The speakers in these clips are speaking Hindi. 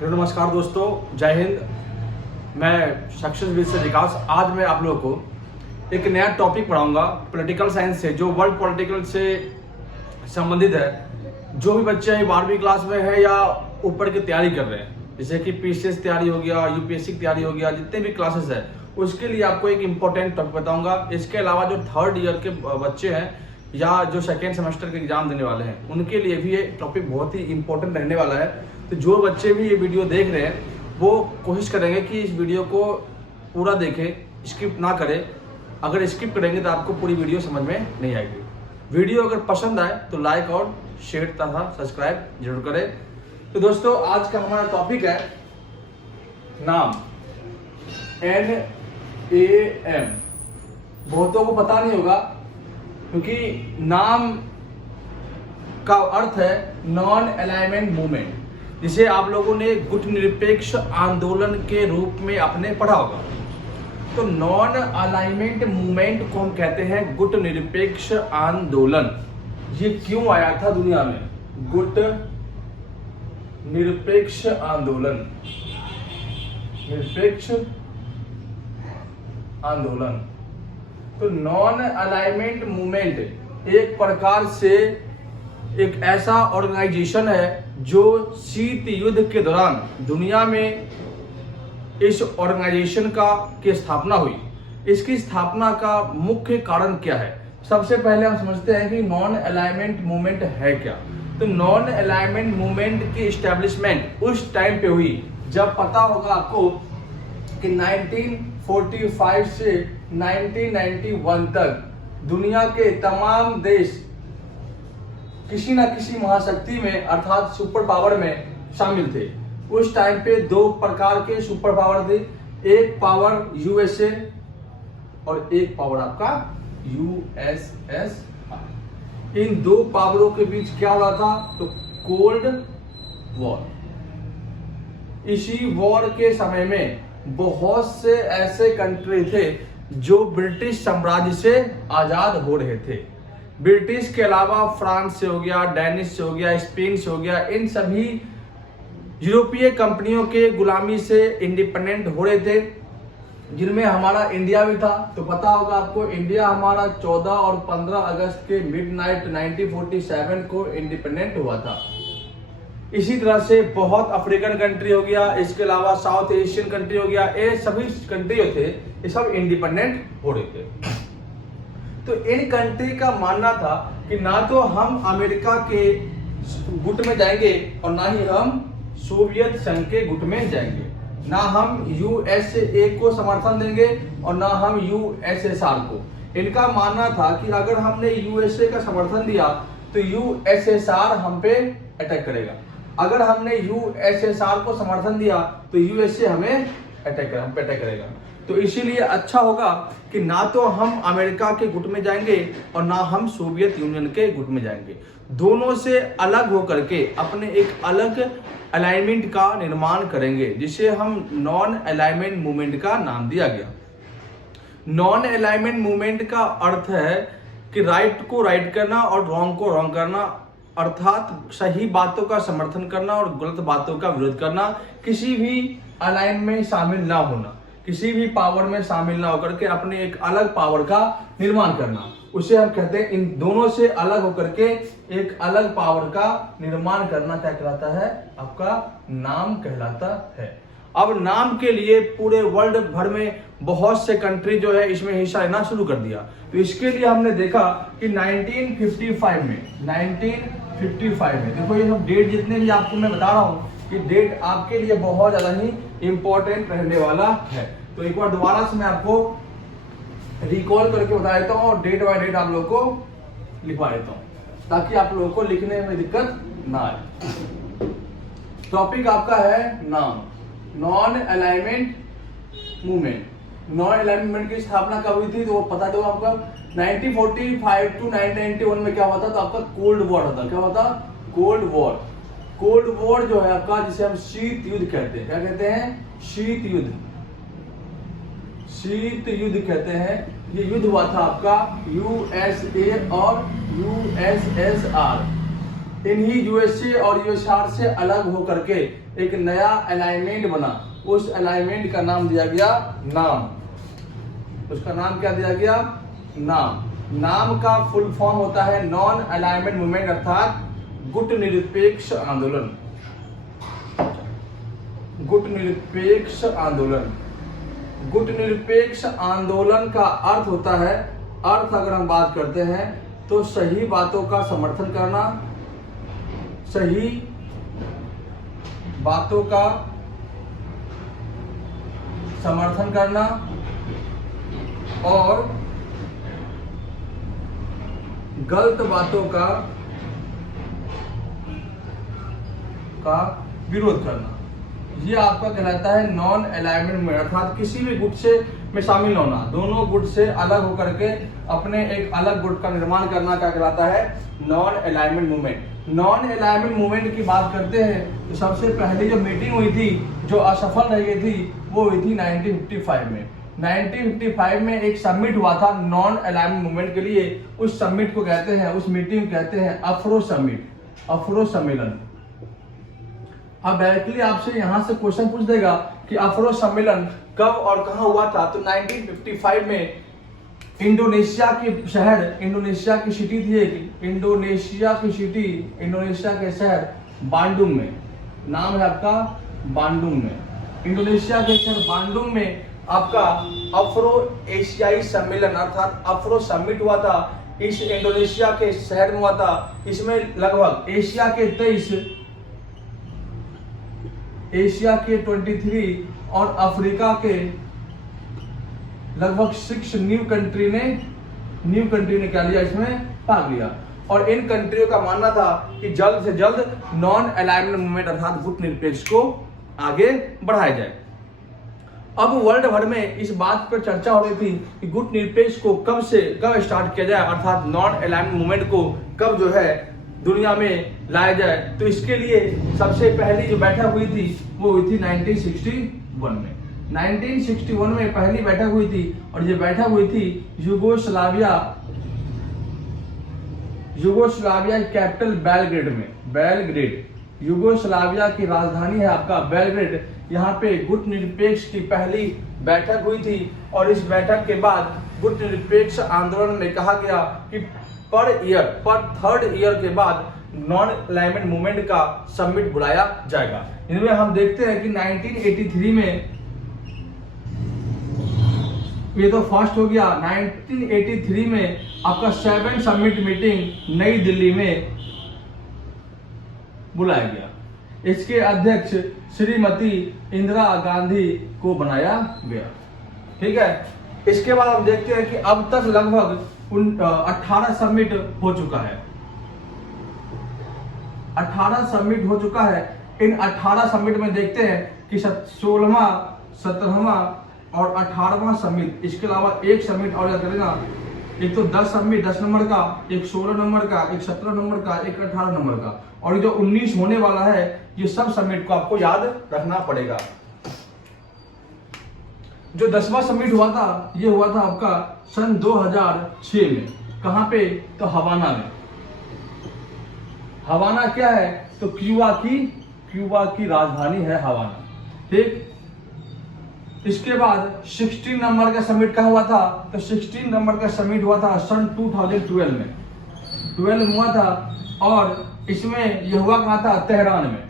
हेलो नमस्कार दोस्तों, जय हिंद। मैं सक्सेस विद से विकास। आज मैं आप लोगों को एक नया टॉपिक पढ़ाऊंगा पॉलिटिकल साइंस से, जो वर्ल्ड पॉलिटिकल से संबंधित है। जो भी बच्चे 12वीं क्लास में है या ऊपर की तैयारी कर रहे हैं, जैसे कि पीसीएस तैयारी हो गया, यूपीएससी की तैयारी हो गया, जितने भी क्लासेस है उसके लिए आपको एक इम्पोर्टेंट टॉपिक बताऊंगा। इसके अलावा जो 3rd ईयर के बच्चे हैं या जो 2nd सेमेस्टर के एग्जाम देने वाले हैं, उनके लिए भी ये टॉपिक बहुत ही इंपॉर्टेंट रहने वाला है। तो जो बच्चे भी ये वीडियो देख रहे हैं वो कोशिश करेंगे कि इस वीडियो को पूरा देखें, स्किप ना करें। अगर स्किप करेंगे तो आपको पूरी वीडियो समझ में नहीं आएगी। वीडियो अगर पसंद आए तो लाइक और शेयर तथा सब्सक्राइब जरूर करें। तो दोस्तों, आज का हमारा टॉपिक है नाम, NAM। बहुतों को पता नहीं होगा, क्योंकि नाम का अर्थ है नॉन अलाइनमेंट मूवमेंट, जिसे आप लोगों ने गुट निरपेक्ष आंदोलन के रूप में आपने पढ़ा होगा। तो नॉन अलाइनमेंट मूवमेंट को हम कहते हैं गुट निरपेक्ष आंदोलन। ये क्यों आया था दुनिया में? गुट निरपेक्ष आंदोलन, निरपेक्ष आंदोलन। तो नॉन अलाइनमेंट मूवमेंट एक प्रकार से एक ऐसा ऑर्गेनाइजेशन है जो शीत युद्ध के दौरान दुनिया में इस ऑर्गेनाइजेशन की स्थापना हुई। इसकी स्थापना का मुख्य कारण क्या है? सबसे पहले हम समझते हैं कि नॉन अलाइनमेंट मूवमेंट है क्या। तो नॉन अलाइनमेंट मूवमेंट की एस्टेब्लिशमेंट उस टाइम पे हुई जब, पता होगा आपको, कि 1945 से 1991 तक दुनिया के तमाम देश किसी न किसी महाशक्ति में अर्थात सुपर पावर में शामिल थे। उस टाइम पे 2 प्रकार के सुपर पावर थे, एक पावर यूएसए और एक पावर आपका यूएसएसआर। इन 2 पावरों के बीच क्या हुआ था? तो कोल्ड वॉर। इसी वॉर के समय में बहुत से ऐसे कंट्री थे जो ब्रिटिश साम्राज्य से आजाद हो रहे थे। ब्रिटिश के अलावा फ्रांस से हो गया, डेनिश से हो गया, स्पेन से हो गया, इन सभी यूरोपीय कंपनियों के गुलामी से इंडिपेंडेंट हो रहे थे, जिनमें हमारा इंडिया भी था। तो पता होगा आपको, इंडिया हमारा 14 और 15 अगस्त के मिडनाइट 1947 को इंडिपेंडेंट हुआ था। इसी तरह से बहुत अफ्रीकन कंट्री हो गया, इसके अलावा साउथ एशियन कंट्री हो गया, ये सभी कंट्री जो थे ये सब इंडिपेंडेंट हो रहे थे। तो इन कंट्री का मानना था कि ना तो हम अमेरिका के गुट में जाएंगे और ना ही हम सोवियत संघ के गुट में जाएंगे, ना हम यूएसए को समर्थन देंगे और ना हम यूएसएसआर को। इनका मानना था कि अगर हमने यूएसए का समर्थन दिया तो यूएसएसआर हम पे अटैक करेगा, अगर हमने यूएसएसआर को समर्थन दिया तो यूएसए हमें अटैक करेगा। तो इसीलिए अच्छा होगा कि ना तो हम अमेरिका के गुट में जाएंगे और ना हम सोवियत यूनियन के गुट में जाएंगे। दोनों से अलग होकर के अपने एक अलग अलाइनमेंट का निर्माण करेंगे, जिसे हम नॉन अलाइनमेंट मूवमेंट का नाम दिया गया। नॉन अलाइनमेंट मूवमेंट का अर्थ है कि राइट को राइट करना और रॉन्ग को रॉन्ग करना, अर्थात सही बातों का समर्थन करना और गलत बातों का विरोध करना, किसी भी अलाइन में शामिल ना होना, किसी भी पावर में शामिल ना होकर के अपने एक अलग पावर का निर्माण करना, उसे हम कहते हैं। इन दोनों से अलग होकर के एक अलग पावर का निर्माण करना क्या कहलाता है? आपका नाम कहलाता है। अब नाम के लिए पूरे वर्ल्ड भर में बहुत से कंट्री जो है इसमें हिस्सा लेना शुरू कर दिया। तो इसके लिए हमने देखा कि 1955 में देखो, ये सब डेट जितने भी आपको मैं बता रहा हूँ, ये डेट आपके लिए बहुत ज्यादा ही इंपॉर्टेंट रहने वाला है। तो एक बार दोबारा से मैं आपको रिकॉल करके बता देता हूँ और डेट बाय डेट आप लोगों को लिखवा देता हूँ, ताकि आप लोगों को लिखने में दिक्कत ना आए। टॉपिक आपका है नाम, non alignment movement. Non alignment movement की स्थापना कब हुई थी? तो वो पता तो आपका 1945 टू 1991 में क्या हुआ था? तो आपका कोल्ड वॉर होता। क्या होता? Cold war. कोल्ड वॉर जो है आपका, जिसे हम शीत युद्ध कहते हैं। क्या कहते हैं? शीत युद्ध। शीत युद्ध कहते हैं। ये युद्ध हुआ था आपका यूएसए और यूएसएसआर। इन्हीं यूएसए और यूएसआर से अलग होकर के एक नया अलाइनमेंट बना, उस अलाइनमेंट का नाम दिया गया नाम। उसका नाम क्या दिया गया? नाम। नाम का फुल फॉर्म होता है नॉन अलाइनमेंट मूवमेंट, अर्थात गुट निरपेक्ष आंदोलन। गुट निरपेक्ष आंदोलन। गुट निरपेक्ष आंदोलन का अर्थ होता है, अर्थ अगर हम बात करते हैं तो सही बातों का समर्थन करना, सही बातों का समर्थन करना और गलत बातों का विरोध करना, ये आपका कहलाता है नॉन अलाइनमेंट मूवमेंट, अर्थात किसी भी गुट से में शामिल होना, दोनों गुट से अलग होकर के अपने एक अलग गुट का निर्माण करना का कहलाता है non alignment movement. Non alignment movement की बात करते हैं तो सबसे पहली जो मीटिंग हुई थी जो असफल रह गई थी वो हुई थी 1955 में। 1955 में एक समिट हुआ था नॉन अलाइनमेंट मूवमेंट के लिए। उस समिट को कहते हैं, उस मीटिंग को कहते हैं अफ्रो समिट, अफ्रो सम्मेलन। अब डायरेक्टली आपसे यहां से क्वेश्चन पूछ देगा कि अफ्रो सम्मेलन कब और कहां हुआ था, तो 1955 में इंडोनेशिया के शहर, इंडोनेशिया की सिटी थी एक, इंडोनेशिया की सिटी, इंडोनेशिया के शहर बांडुंग में, नाम है आपका बांडुंग में, इंडोनेशिया के शहर बांडुंग में आपका अफ्रो एशियाई सम्मेलन अर्थात अफ्रो समिट हुआ था। इस इंडोनेशिया के शहर में हुआ था। इसमें लगभग एशिया के 23, एशिया के 23 और अफ्रीका के लगभग 6 न्यू कंट्री ने क्या लिया, इसमें भाग लिया। और इन कंट्रियों का मानना था कि जल्द से जल्द नॉन अलाइनमेंट मूवमेंट अर्थात गुट निरपेक्ष को आगे बढ़ाया जाए। अब वर्ल्ड भर में इस बात पर चर्चा हो रही थी कि गुट निरपेक्ष को कब स्टार्ट किया जाए, अर्थात नॉन अलाइनमेंट मूवमेंट को कब जो है दुनिया में लाया जाए। तो इसके लिए सबसे पहली जो बैठक हुई थी वो हुई थी 1961 में। 1961 में पहली बैठक हुई थी और ये बैठक हुई थी यूगोस्लाविया कैपिटल बेलग्रेड में। बेलग्रेड यूगोस्लाविया की राजधानी है आपका बेलग्रेड। यहाँ पे गुट निरपेक्ष की पहली बैठक हुई थी और इस बैठक के बाद गुट निरपेक्ष आंदोलन में कहा गया कि पर थर्ड ईयर के बाद नॉन अलाइनमेंट मूवमेंट का समिट बुलाया जाएगा। इनमें हम देखते हैं कि 1983 में ये तो फर्स्ट हो गया। 1983 में आपका 7 समिट मीटिंग नई दिल्ली में बुलाया गया। इसके अध्यक्ष श्रीमती इंदिरा गांधी को बनाया गया। ठीक है, इसके बाद हम देखते हैं कि अब तक लगभग 18 समिट हो चुका है। 18 समिट हो चुका है। इन 18 समिट में देखते हैं कि 16वां, 17वां और 18वां समिट, इसके अलावा एक समिट और याद करेगा। एक तो 10 समिट 10 नंबर का, एक 16 नंबर का, एक 17 नंबर का, एक 18 नंबर का, और जो 19 होने वाला है, ये सब समिट को आपको याद रखना पड़ेगा। जो 10वां समिट हुआ था, ये हुआ था आपका सन 2006 में। कहां पे? तो हवाना में। हवाना क्या है? तो क्यूबा की राजधानी है हवाना। ठीक, इसके बाद 16 नंबर का समिट कहां हुआ था? तो 16 नंबर का समिट हुआ था सन 2012 में। 12 में हुआ था और इसमें यह हुआ कहां था? तेहरान में।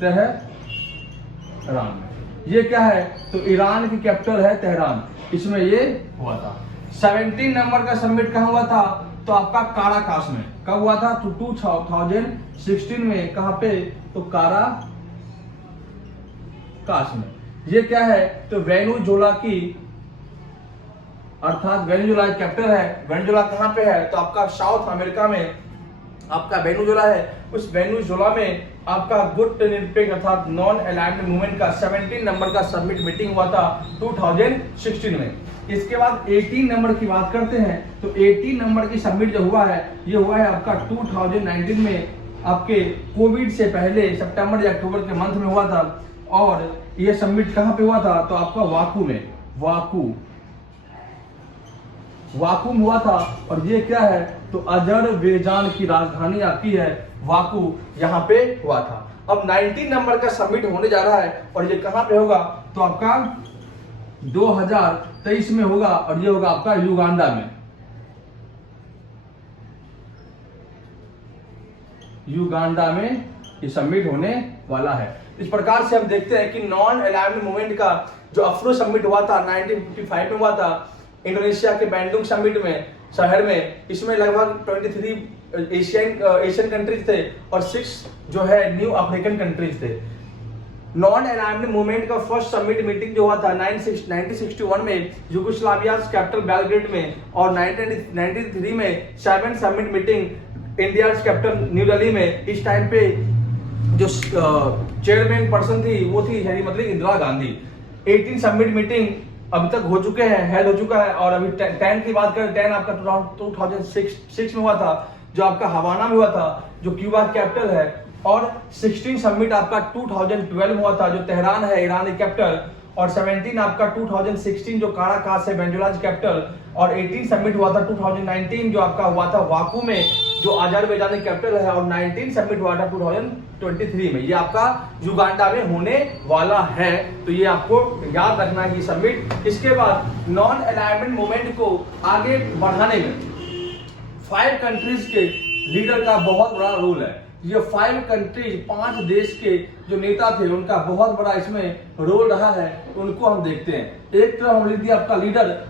तेहरान में। ये क्या है? तो ईरान की कैपिटल है तेहरान, इसमें ये हुआ था। 17 नंबर का समिट कहां हुआ था? तो आपका काराकास में। कब हुआ था? तो 2016 में। कहां पे? तो काराकास में। ये क्या है? तो वेनेजुएला की, अर्थात वेनेजुएला कैपिटल है। वेनेजुएला कहां पे है? तो आपका साउथ अमेरिका में आपका वेनेजुएला है। उस वेनेजुएला में आपका गुट निरपेक्ष अर्थात नॉन अलाइनमेंट मूवमेंट का 17 नंबर का समिट मीटिंग हुआ था 2016 में। इसके बाद 18 नंबर की बात करते हैं तो 18 नंबर की समिट जो हुआ है, ये हुआ है आपका 2019 में, आपके कोविड से पहले सितंबर या अक्टूबर के मंथ में हुआ था। और ये समिट कहां पे हुआ था? तो आपका वाकू में, वाकू में हुआ था। और ये क्या है? तो अजरबैजान की राजधानी आपकी है वाकू, यहां पे हुआ था। अब 19 नंबर का समिट होने जा रहा है और ये कहां पे होगा, तो आपका 2023 में होगा और ये होगा आपका युगांडा में। युगांडा में ये समिट होने वाला है। इस प्रकार से हम देखते हैं कि नॉन अलाइनमेंट मूवमेंट का जो अफ्रो समिट हुआ था 1955 में हुआ था इंडोनेशिया के बैंडुंग समिट में शहर में, इसमें लगभग 23 एशियन कंट्रीज थे और 6 जो है न्यू अफ्रीकन कंट्रीज थे। नॉन अलाइनमेंट मूवमेंट का फर्स्ट समिट मीटिंग जो हुआ था 1961 में यूगोस्लाविया कैपिटल बेलग्रेड में, और 1993 में 7 summit meeting India capital new Delhi में। इस टाइम पे जो चेयरमैन पर्सन थी वो थी मतलब इंदिरा गांधी। 18 समिट मीटिंग अभी तक हो चुके हैं, हेल्ड हो चुका है, और अभी 10 की बात करें 10 आपका 2006 में हुआ था जो आपका हवाना में हुआ था जो क्यूबा कैपिटल है, और 16 समिट आपका 2012 में हुआ था जो तेहरान है ईरान की कैपिटल, और 17 आपका 2016 जो काराकास है वेनेजुएला की कैपिटल, और 18 समिट हुआ था 2019 जो आपका हुआ था वाकू में जो अजरबैजान की कैपिटल है, और 19 समिट हुआ था 2023 में, ये आपका युगांडा में होने वाला है। तो ये आपको याद रखना है कि समिट। इसके बाद नॉन अलाइनमेंट मूवमेंट को आगे बढ़ाने में 5 कंट्रीज के लीडर का बहुत बड़ा रोल है। ये 5 कंट्रीज 5 देश के जो नेता थे उनका बहुत बड़ा इसमें रोल रहा है, उनको हम देखते हैं। एक तरफ हम लिख दिया आपका लीडर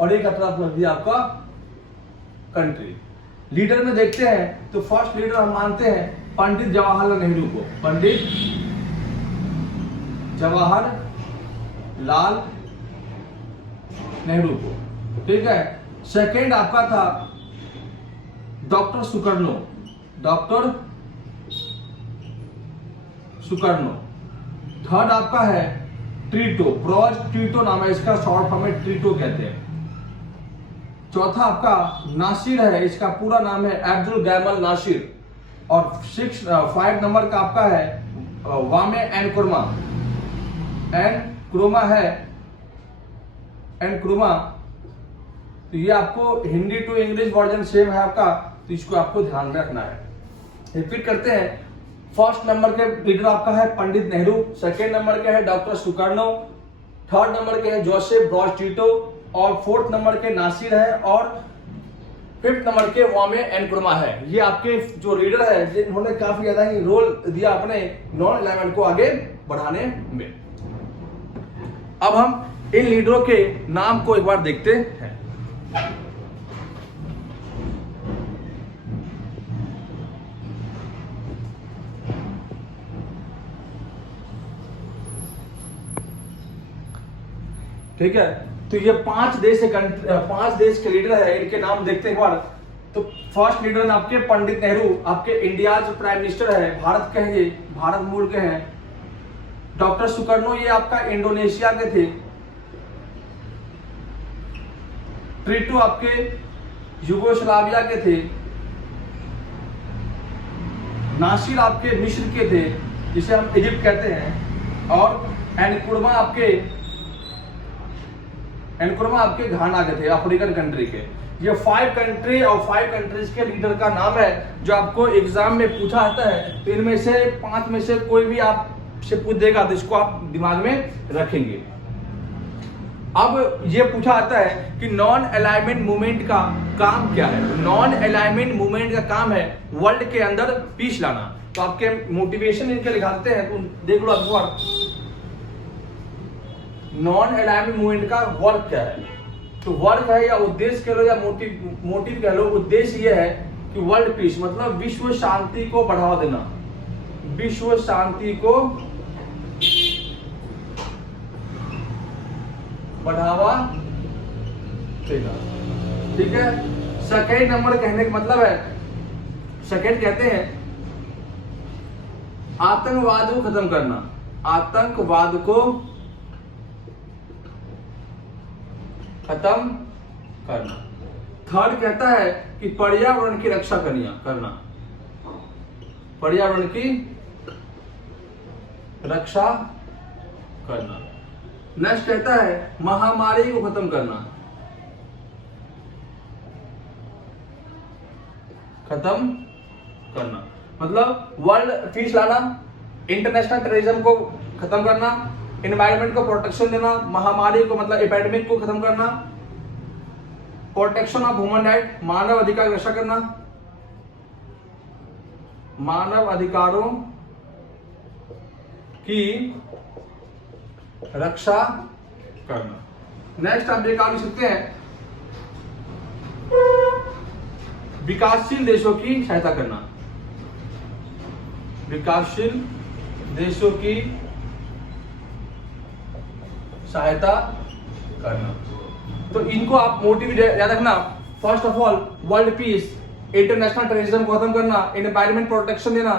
और एक तरफ लिख दिया आपका कंट्री। लीडर में देखते हैं तो फर्स्ट लीडर हम मानते हैं पंडित जवाहरलाल नेहरू को, पंडित जवाहरलाल नेहरू को, ठीक है। सेकेंड आपका था doctor Sukarno, doctor Sukarno. Third आपका है ट्रीटो, ब्रॉज ट्रीटो नाम है इसका, शॉर्ट फॉर्म में ट्रीटो कहते हैं। चौथा आपका नासिर है, इसका पूरा नाम है अब्दुल गैमल नासिर। और 5 नंबर का आपका है वामे एनक्रुमा, एनक्रुमा है, एनक्रुमा। तो ये आपको Hindi to English version same है आपका, तो इसको आपको ध्यान में रखना है। रिपीट करते हैं। फर्स्ट नंबर के लीडर आपका है पंडित नेहरू, सेकेंड नंबर के है डॉक्टर सुकर्णो, थर्ड नंबर के है जोसेफ ब्रॉज टीटो, और फोर्थ नंबर के नासिर है, और फिफ्थ नंबर के वामे एनक्रुमा है। ये आपके जो लीडर है जिन्होंने काफी ज्यादा ही रोल दिया अपने नॉन अलाइनमेंट को आगे बढ़ाने में। अब हम इन लीडरों के नाम को एक बार देखते हैं। ठीक है, तो ये 5 देश के लीडर है, इनके नाम देखते हैं एक बार। तो फर्स्ट लीडर है आपके पंडित नेहरू, आपके इंडिया जो प्राइम मिनिस्टर है, भारत के हैं, ये भारत मूल के हैं। डॉक्टर सुकर्णो ये आपका इंडोनेशिया के थे। ट्रीटो आपके यूगोस्लाविया के थे। नासिर आपके मिस्र के थे, जिसे हम इजिप्ट कहते हैं। और एनक्रुमा आपके घाना के थे, अफ्रीकन कंट्री के। ये 5 कंट्री और 5 कंट्रीज के लीडर का नाम है जो आपको एग्जाम में पूछा जाता है। तो इनमें से 5 में से कोई भी आपसे पूछ देगा तो इसको आप दिमाग में रखेंगे। अब ये पूछा जाता है कि नॉन अलाइनमेंट मूवमेंट का काम क्या है। नॉन अलाइनमेंट मूवमेंट का काम है वर्ल्ड के अंदर पीस लाना। तो आपके मोटिवेशन इनके लिखाते हैं, तो देख लो आप नॉन अलाइनमेंट मूवमेंट का वर्क क्या है। तो वर्क है या उद्देश्य कह लो या मोटिव कह लो, उद्देश्य ये है कि वर्ल्ड पीस मतलब विश्व शांति को बढ़ावा देना, विश्व शांति को बढ़ावा देना, ठीक है। सेकेंड नंबर कहने का मतलब है, सेकेंड कहते हैं आतंकवाद को खत्म करना, आतंकवाद को खत्म करना। थर्ड कहता है कि पर्यावरण की रक्षा करना, पर्यावरण की रक्षा करना। नेक्स्ट कहता है महामारी को खत्म करना, खत्म करना। मतलब वर्ल्ड पीस लाना, इंटरनेशनल टेररिज्म को खत्म करना, एनवायरनमेंट को प्रोटेक्शन देना, महामारी को मतलब एपिडेमिक को खत्म करना, प्रोटेक्शन ऑफ ह्यूमन राइट, मानव अधिकार की रक्षा करना, मानव अधिकारों की रक्षा करना। नेक्स्ट आप देखा लिख सकते हैं विकासशील देशों की सहायता करना, विकासशील देशों की सहायता करना। तो इनको आप मोटिव याद रखना। First of all world peace, international terrorism को खत्म करना, एनवायरमेंट प्रोटेक्शन देना,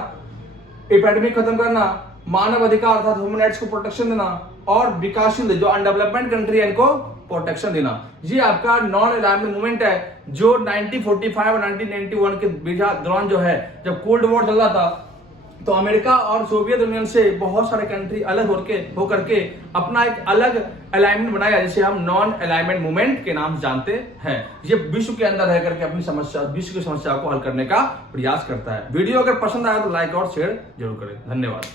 एपिडेमिक खत्म करना, मानव अधिकार अर्थात ह्यूमन राइट्स को प्रोटेक्शन देना, और विकासशील जो अनडेवलपमेंट कंट्री है इनको प्रोटेक्शन देना। ये आपका नॉन अलाइनमेंट मूवमेंट है जो 1945 और 1991 के दौरान जो है, जब कोल्ड वॉर चल रहा था, तो अमेरिका और सोवियत यूनियन से बहुत सारे कंट्री अलग होकर के अपना एक अलग अलाइनमेंट बनाया, जिसे हम नॉन अलाइनमेंट मूवमेंट के नाम जानते हैं। ये विश्व के अंदर रह करके अपनी समस्या, विश्व की समस्या को हल करने का प्रयास करता है। वीडियो अगर पसंद आया तो लाइक और शेयर जरूर करें। धन्यवाद।